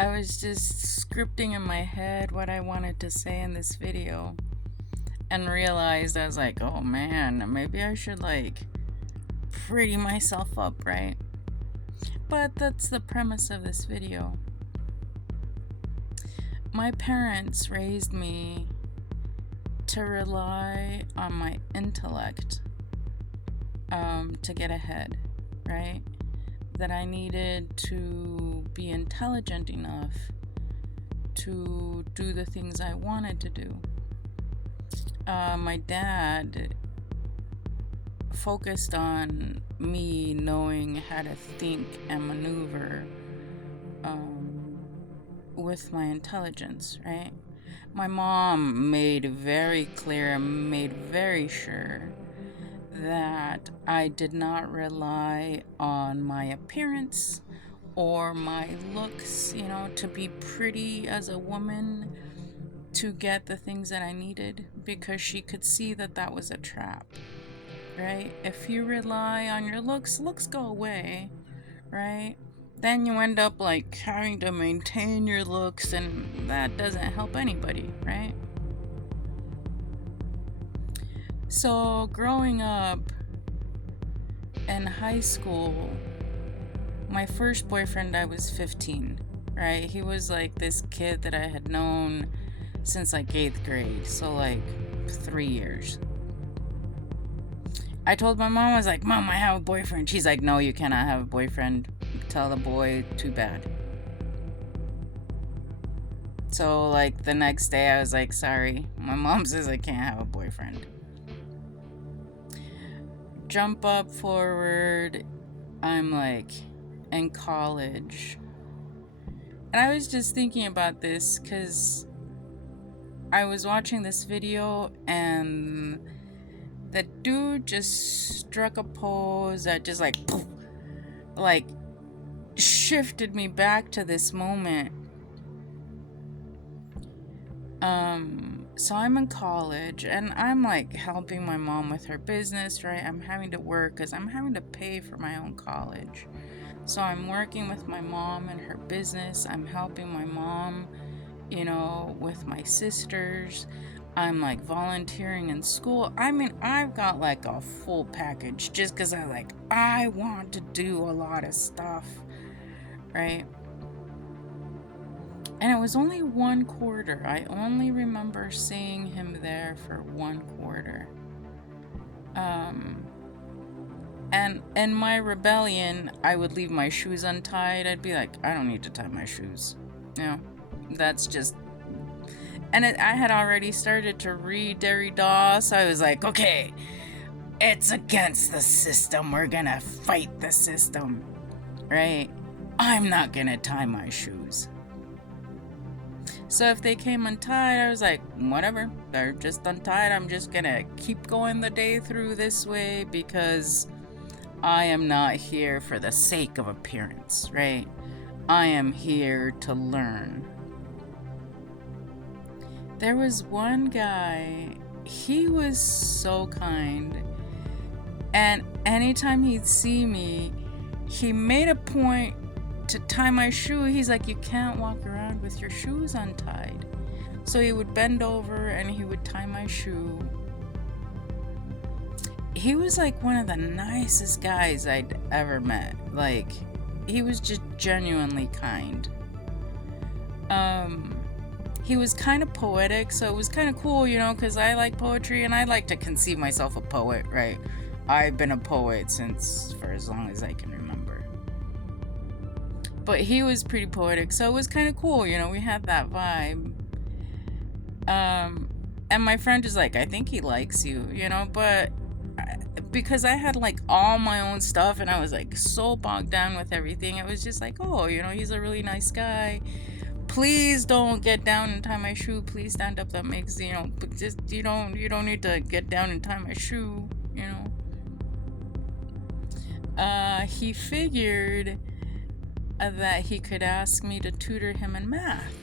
I was just scripting in my head what I wanted to say in this video and realized I was like, oh man, maybe I should pretty myself up, right? But that's the premise of this video. My parents raised me to rely on my intellect to get ahead, right? That I needed to be intelligent enough to do the things I wanted to do. My dad focused on me knowing how to think and maneuver with my intelligence, right? My mom made very clear, made very sure that I did not rely on my appearance or my looks, to be pretty as a woman to get the things that I needed, because she could see that that was a trap, right? If you rely on your looks go away, right? Then you end up having to maintain your looks, and that doesn't help anybody, right? So growing up in high school, my first boyfriend, I was 15, right? He was this kid that I had known since 8th grade, so 3 years. I told my mom, I was like, Mom, I have a boyfriend. She's like, no, you cannot have a boyfriend. Tell the boy, too bad. So the next day I was like, sorry, my mom says I can't have a boyfriend. Jump up forward, I'm in college. And I was just thinking about this because I was watching this video and the dude just struck a pose that just poof, shifted me back to this moment. So I'm in college and I'm helping my mom with her business, right? I'm having to work because I'm having to pay for my own college. So I'm working with my mom and her business. I'm helping my mom, with my sisters. I'm volunteering in school. I mean, I've got a full package just because I want to do a lot of stuff, right? And it was only 1 quarter. I only remember seeing him there for 1 quarter. And in my rebellion, I would leave my shoes untied. I'd be like, I don't need to tie my shoes. That's just... And I had already started to read Derrida, so I was like, okay, it's against the system. We're gonna fight the system, right? I'm not gonna tie my shoes. So if they came untied, I was like, whatever, they're just untied. I'm just gonna keep going the day through this way because I am not here for the sake of appearance, right? I am here to learn. There was one guy, he was so kind. And anytime he'd see me, he made a point to tie my shoe. He's like, you can't walk around with your shoes untied. So he would bend over and he would tie my shoe. He was one of the nicest guys I'd ever met. He was just genuinely kind. He was kind of poetic, so it was kind of cool, because I like poetry and I like to conceive myself a poet, right? I've been a poet for as long as I can remember. But he was pretty poetic, so it was kind of cool, we had that vibe. And my friend is like, I think he likes you, but because I had all my own stuff and I was so bogged down with everything, it was just oh, he's a really nice guy. Please don't get down and tie my shoe. Please stand up. That makes, just, you don't need to get down and tie my shoe, He figured that he could ask me to tutor him in math,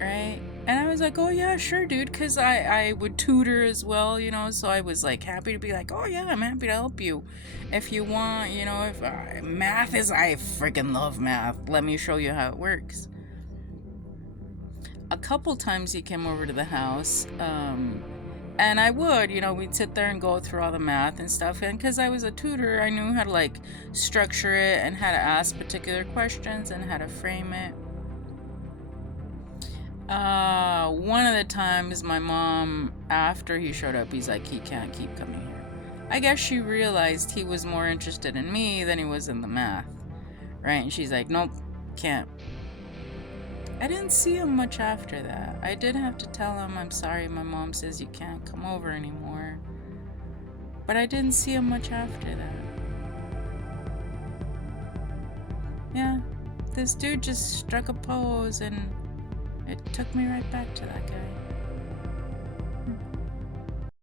right? And I was like, oh yeah, sure, dude, because I would tutor as well, so I was happy to be oh yeah, I'm happy to help you if you want, if math is, I freaking love math. Let me show you how it works. a couple times he came over to the house. And I would, we'd sit there and go through all the math and stuff. And because I was a tutor, I knew how to like structure it and how to ask particular questions and how to frame it. One of the times my mom, after he showed up, he's like, he can't keep coming here. I guess she realized he was more interested in me than he was in the math, right? And she's like, nope, can't. I didn't see him much after that. I did have to tell him, I'm sorry, my mom says you can't come over anymore. But I didn't see him much after that. Yeah, this dude just struck a pose and it took me right back to that guy.